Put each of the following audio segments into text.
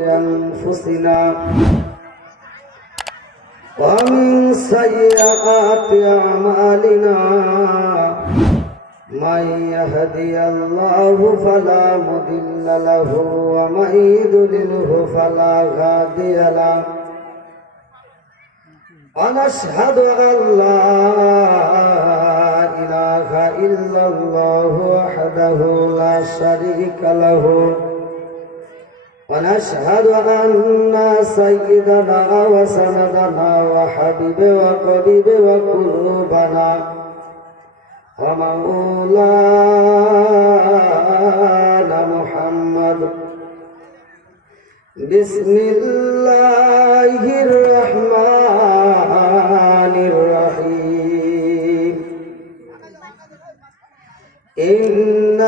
أنفسنا ومن سيئات أعمالنا من يهدي الله فلا مضل له ومن يضلله فلا هادي له ونشهد أن لا إله إلا الله وحده لا شريك له ونشهد أن سيدنا وسندنا وحبيب وقريب وقلوبنا ومولانا محمد بسم الله الرحمن الرحيم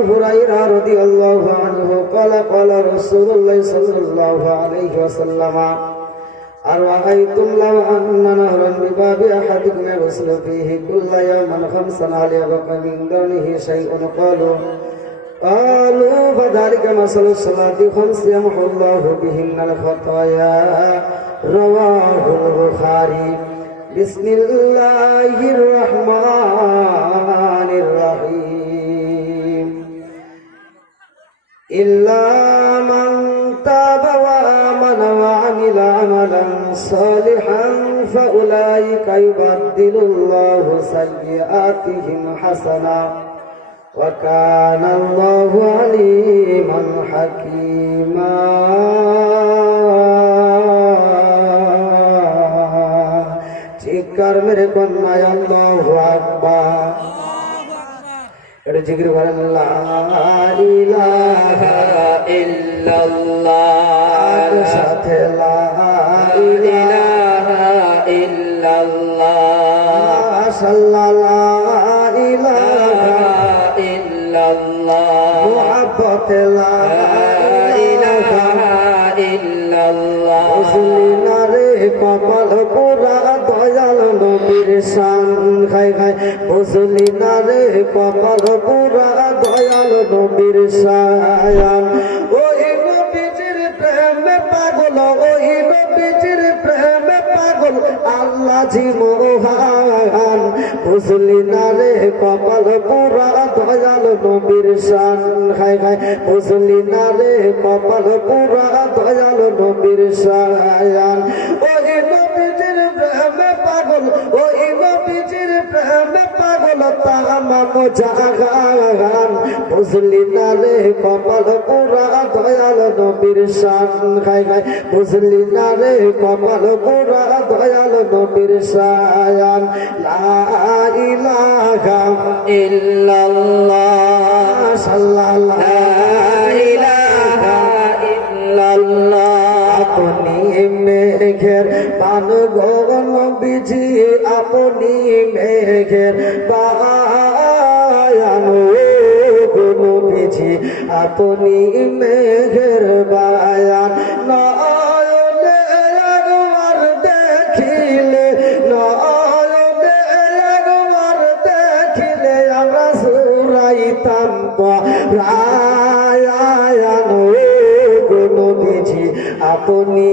هريرة رضي الله عنه قال قال رسول الله صلى الله عليه وسلم أرأيتم لو أن نهرا بباب أحدكم يغسل فيه كل يوم خمسا هل يبقى من دونه شيء قالوا قالوا فذلك مثل الصلاة خمس يمحو الله بهن الخطايا. رواه البخاري. بسم الله الرحمن الرحيم. إلا من تاب وآمن وعمل عملا صالحا فأولئك يبدل الله سيئاتهم حسنا وكان الله عليما حكيما تكرمر كنا الله أكبر এটা জিকির করেন সাথে মুহাব্বতে লা ইলাহা ইল্লাল্লাহ। মুসলিনা রে কপাল শান খাই খাই মুসলিনা রে কপাল পুরা দয়াল নবীর শায়ান ওই নবীজির প্রেমে পাগল, ওই নবীজির প্রেমে পাগল, আল্লাহ জি মোহান। মুসলিনা রে কপাল পুরা দয়াল নবীর শান খাই খাই মুসলিনা রে কপাল পুরা দয়াল নবীর প্রেমে পাগল ওই নবীজির প্রেমে পাগল তামাম জাগান। বুঝলি না রে কপাল পুরা দয়াল নবীর শান। খাই খাই বুঝলি না রে কপাল পুরা দয়াল নবীর শায়ান লা ইলাহা ইল্লাল্লাহ। সাল্লাল্লাহু লা ইলাহা ইল্লাল্লাহ। আপনি মেঘের পান গগন বিজি আপনি মেঘের বায়ান। বিজি আপনি মেঘের বায়ান। নয়নে একবার আপনি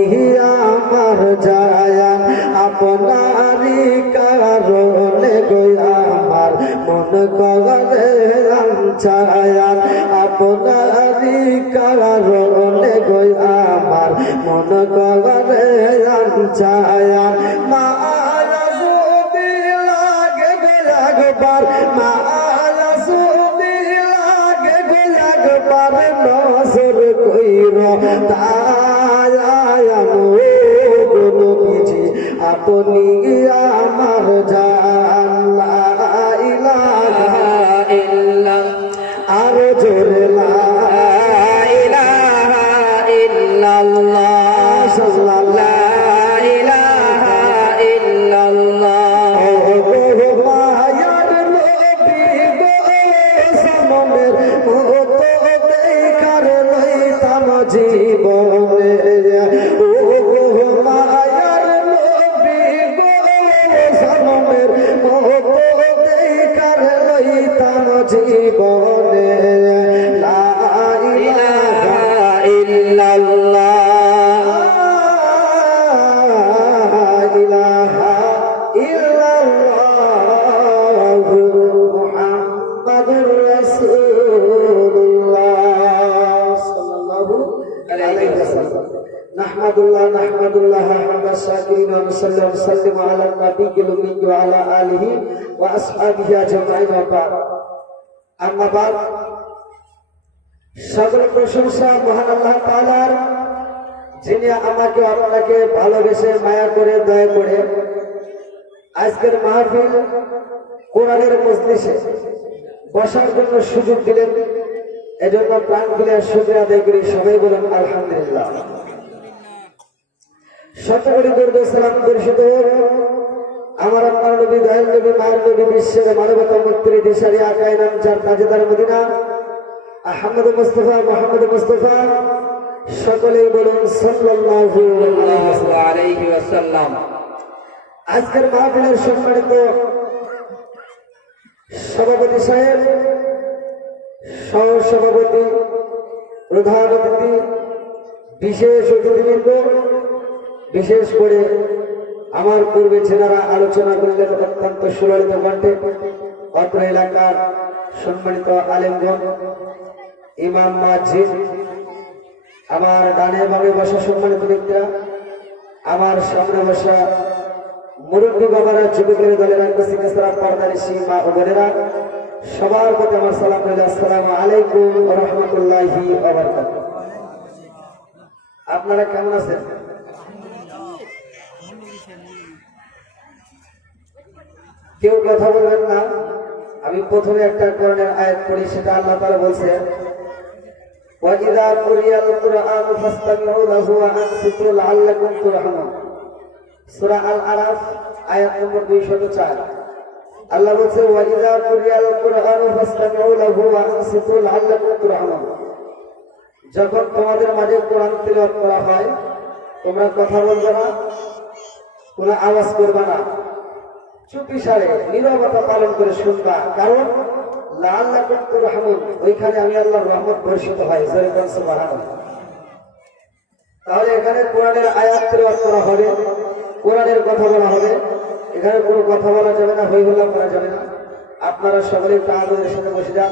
আমার জায়ান, আপনারই কারণে গো আমার মন কগলে ছায়ান আপনারই কারণে গো আমার মন কগলে ছায়ান মায়া যদি লাগে গো একবার মায়া যদি লাগে গো একবার নজর কইর আপনি আমার জান সনমের তাই যিনি আমাকে আপনাকে ভালোবেসে মায়া করে দয়া করে আজকের মাহফিল কোরআনের মজলিসে বসার জন্য সুযোগ দিলেন। এজন্য প্রাণ দিলে সুযোগ আদায় করি। সবাই বলেন, আলহামদুলিল্লাহ। সত্যি দুর্গ সালাম পরিষদের আমার আপনার নবী দয়াল নবী, মায়ের নবী, বিশ্বের মানবতা মৈত্রী দিশারি আকায় নাম যার তাজেদার মদিনা। আহমদ মুস্তফা, মোহাম্মদ মুস্তফা, সকলেই বলুন ওয়াসাল্লাম। আজকের মাহফিলের সম্মানিত সভাপতি সাহেব সহ সভাপতি প্রধান অতিথি, বিশেষ অতিথিবৃন্দ, বিশেষ করে আমার পূর্বে ছেলেরা আলোচনা করলেন অত্যন্ত সুললিত কণ্ঠে অত্র এলাকার সম্মানিত আলেমগণ, ইমাম মাঝিদ, আমার ডানে বামে বসা সম্মানিত ব্যক্তিরা, আমার সামনে বসা মুরব্বী বাবারা, যুবকের দলের আঙ্গসিকেসরা পর্দারিসি মা ও বোনেরা, সবার প্রতি আমার সালাম আসসালামু আলাইকুম রহমতুল্লাহি আপনারা কেমন আছেন? কেউ কথা বলবেন না। আমি প্রথমে একটা কোরআনের আয়াত পড়ি, সেটা আল্লাহ তাআলা বলছে ওয়াজিদা কুরিয়াল কুরআন ফাসতামিউ লাহু ওয়া আনসিতু লাআল্লাকুম তুরহামুন। সূরা আল আরাফ আয়াত নম্বর 204 আল্লাহ বলছে ওয়াজিদা কুরিয়াল কুরআন ফাসতামিউ লাহু ওয়া আনসিতু লাআল্লাকুম তুরহামুন। যখন তোমাদের মাঝে কোরআন তেলাওয়াত করা হয়, তোমরা কথা বলবে না, কোনো আওয়াজ করবে না। চুপি সারে নীরবতা পালন করে শুনবা। কারণ তুরহামুন ওইখানে আমি আল্লাহর রহমত হয়, জোরে কোন তাহলে এখানে কোরআনের আয়াত করা হবে, কোরআনের কথা বলা হবে। এখানে কোনো কথা বলা যাবে না, হই হল্লা করা যাবে না। আপনারা সকলে আদরের সাথে বসে যান।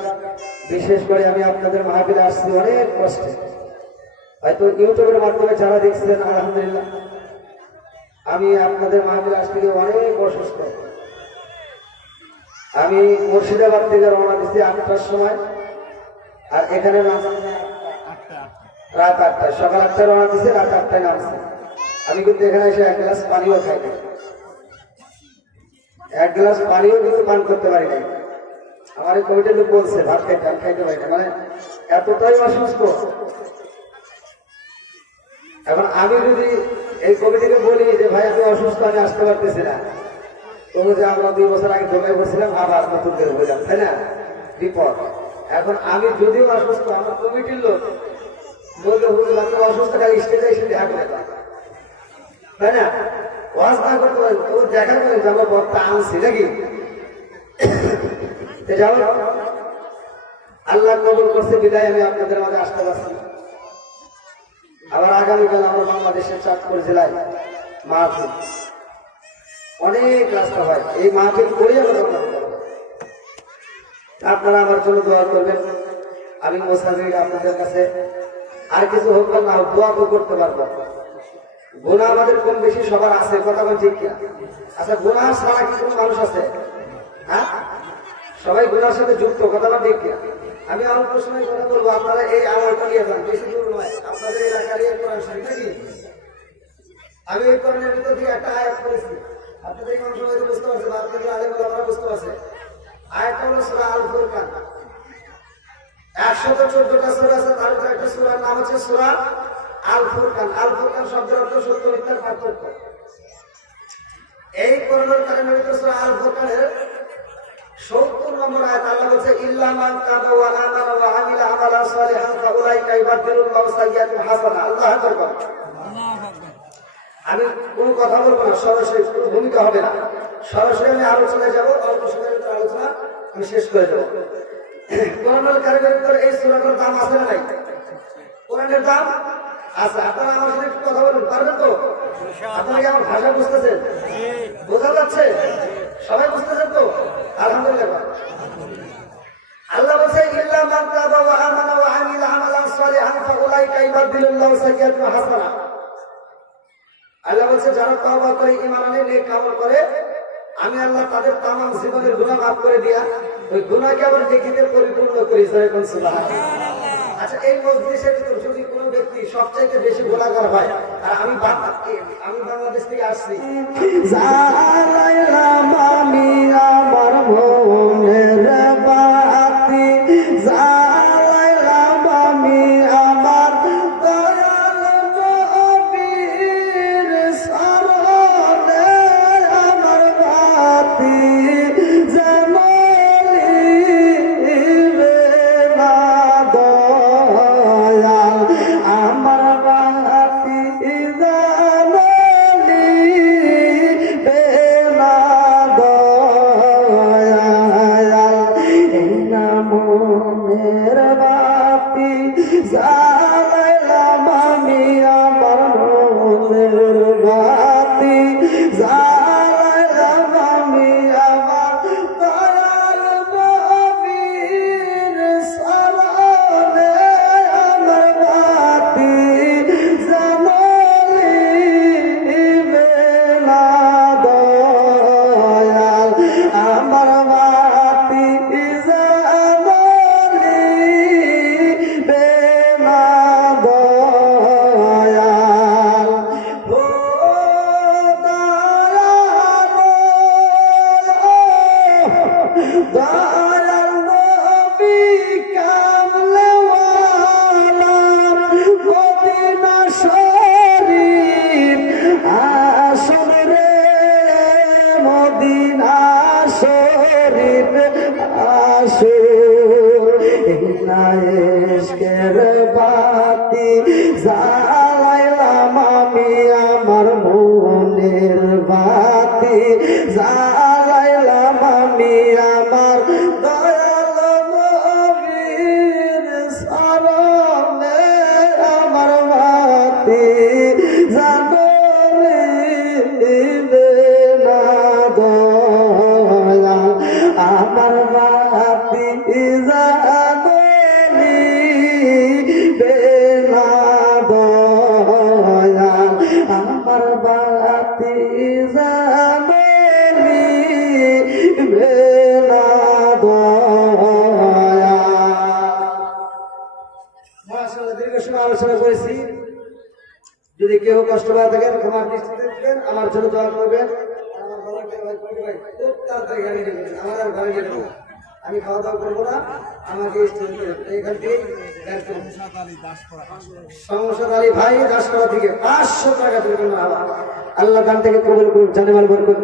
বিশেষ করে আমি আপনাদের মাহফিলে আসছি অনেক কষ্টে। হয়তো ইউটিউবের মাধ্যমে যারা দেখছিলেন, আলহামদুলিল্লাহ। আমি আপনাদের মাহফিলে আসতে গিয়ে অনেক অসুস্থ। আমি মুর্শিদাবাদ থেকে রওনা দিচ্ছি আটটার সময়। আর এখানে রাত আটটায়, সকাল আটটায় রওনা দিচ্ছে রাত আটটায় নামছে। আমি কিন্তু এখানে এসে এক গ্লাস পানিও খাই নাই। এক গ্লাস পানিও কিন্তু পান করতে পারি নাই। আমার এই কমিটির লোক বলছে, ভাত খাইতে, আমি খাইতে পারি না মানে এতটাই অসুস্থ। এখন আমি যদি এই কমিটিকে বলি যে, ভাই আমি অসুস্থ, আমি আসতে পারতেছি না। তবু যে আমরা দুই বছর আগে ঢোকায় বসছিলাম আবার নতুন করে বললাম তাই না? বিপদ। এখন আমি যদিও অসুস্থ, আমার কমিটির লোক বলল, হুজুর, আপনি অসুস্থ খালি স্টেজে এসে দেখা করে তাই না? ওয়াজ না করতে পারি ও দেখা করে যে আমরা বক্তা আনছি নাকি? যাও। আল্লাহ কবুল করছে, বিদায় আমি আপনাদের মাঝে আসতে পারছি। আবার আগামীকাল আমরা বাংলাদেশের চাঁদপুর জেলায় মাহফিল। অনেক রাস্তা হয়। এই মাহফিল করেই। আপনারা আমার জন্য দোয়া করবেন। আমি মোসাফির আপনাদের কাছে আর কিছু হোক না হোক দোয়া করতে পারব। গুণা আমাদের কম বেশি সবার আছে, কথা বল ঠিক কিনা? আচ্ছা গুণা ছাড়া কি কোনো মানুষ আছে? হ্যাঁ? সবাই গুণার সাথে যুক্ত, কথা বল ঠিক কিনা? আমি অল্প সময় কথা বলব, আপনারা এই আমলটা নিয়ে যান, বেশি দূর নয়, আপনাদের এলাকার এই কোরআন শরীফ, নাকি? আমি এই কোরআনের ভিতর থেকে একটা আয়াত করেছি আপনাদের কোন সময় তো বুঝতে পারছে বা আপনাদের আলেম আমরা বুঝতে পারছে। আয়াতটা হলো সূরা আল ফুরকান একশত চোদ্দটা সুরা আছে, তার ভিতরে একটা সুরার নাম হচ্ছে সুরা আল ফুরকান আল ফুরকান শব্দের অর্থ সত্য মিথ্যার পার্থক্য। এই করোনার কারণে সুরা আল ফুরকানের সত্তর নম্বর আয়াত আল্লাহ বলছে ইল্লা মান তাবা ওয়া আমানা ওয়া আমিলা আমালান সালিহান ফাউলাইকা ইবাদদিলুল্লাহু সাইয়্যাতিহিম হাসানা। আল্লাহ আকবার। আমি কোনো কথা বলব না সরাসরি কোনো ভূমিকা হবে না। সরাসরি আমি আলোচনায় যাব অল্প সময়ের আলোচনা আমি শেষ করে দেবো। কোরআনুল কারিমের ভিতরে এই সূরাটার দাম আছে না নাই? কোরআনের দাম আছে। আপনারা আমার সাথে একটু কথা বলুন পারবেন তো? আপনারা কি আমার ভাষা বুঝতেছেন? বোঝা যাচ্ছে? সবাই বুঝতেছেন তো? আমি আল্লাহ তাদের জীবনের মাফ করে দিয়া, ওই গুনাহকে আবার দেখিতে পরিপূর্ণ করি আচ্ছা এই যদি কোনো ব্যক্তি সবচাইতে বেশি গোলাগার হয়, আর আমি আমি বাংলাদেশ থেকে আসছি। রাতে যদি কেউ কষ্ট পাওয়া থাকেন ক্ষমার দৃষ্টিতে দেখবেন আমার জন্য দোয়া করবেন। আমার আমার আর ঘরে আমি খাওয়া দাওয়া করব না, আমাকে থেকে পাঁচশো টাকা দেবেন আল্লাহ দান থেকে কবুল করুন বরকত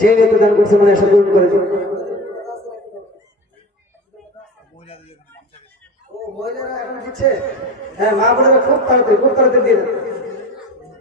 যে দান করছে, মনে করে দিন। মহিলারা এখন দিচ্ছে? হ্যাঁ মা খুব তাড়াতাড়ি খুব তাড়াতাড়ি দিয়ে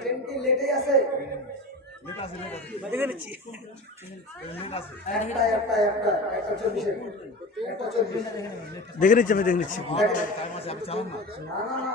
ট্রেনটি লেটে আছে। একটা একটা একটা একটা চব্বিশ। একটা চব্বিশ। দেখে নিচ্ছি আমি দেখে নিচ্ছি। না না না।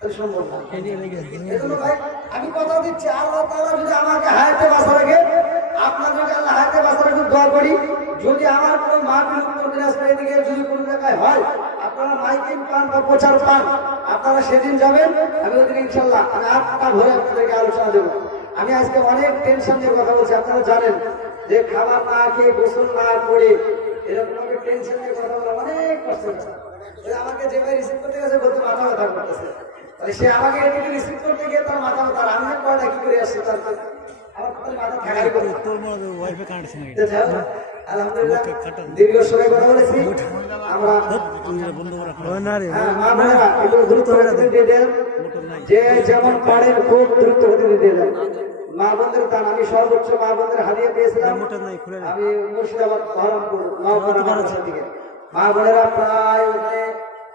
আমি আপনার করি যদি আমার যদি জায়গায় হয় আপনারা প্রচার পান আপনারা সেদিন যাবেন আমি ওদিন ইনশাল্লাহ আমি আটটা ভরে আপনাদেরকে আলোচনা দেবো আমি আজকে অনেক টেনশন নিয়ে কথা বলছি আপনারা জানেন যে খাবার না খেয়ে গোসল না করে এরকম ভাবে টেনশন নিয়ে কথা বলা অনেক কষ্ট আমাকে যে ভাই রিসিভ করতে গেছে বলতে মাথা ব্যথা করতেছে তাহলে সে আমাকে এদিকে রিসিভ করতে গিয়ে তার মাথা আমি আর কয়টা কি করে আসছি? তার তোর দীর্ঘ সময় কথা বলেছি। আমরা হ্যাঁ। যে যেমন পারেন খুব দ্রুত গতিতে দিয়ে দেন। মা দান আমি সর্বোচ্চ মা বোনদের হারিয়ে পেয়েছিলাম। খুলে আমি মুর্শিদাবাদ বহরমপুর নওপাড়া মাদ্রাসা মা বোনেরা প্রায় ওখানে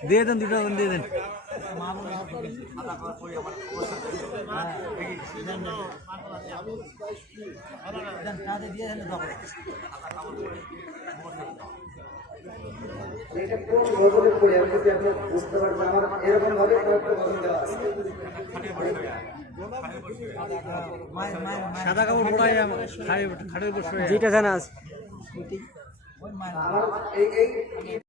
দিয়ে দেন দুটো দিয়ে দেন। এটা কোন গজলের পড়ি আমি যদি আপনি বুঝতে পারবেন আমার এরকম ভাবে কয়েকটা গজল দেওয়া আছে। সাদা কাপড় খাড়ে খাড়ের উপর আমার এই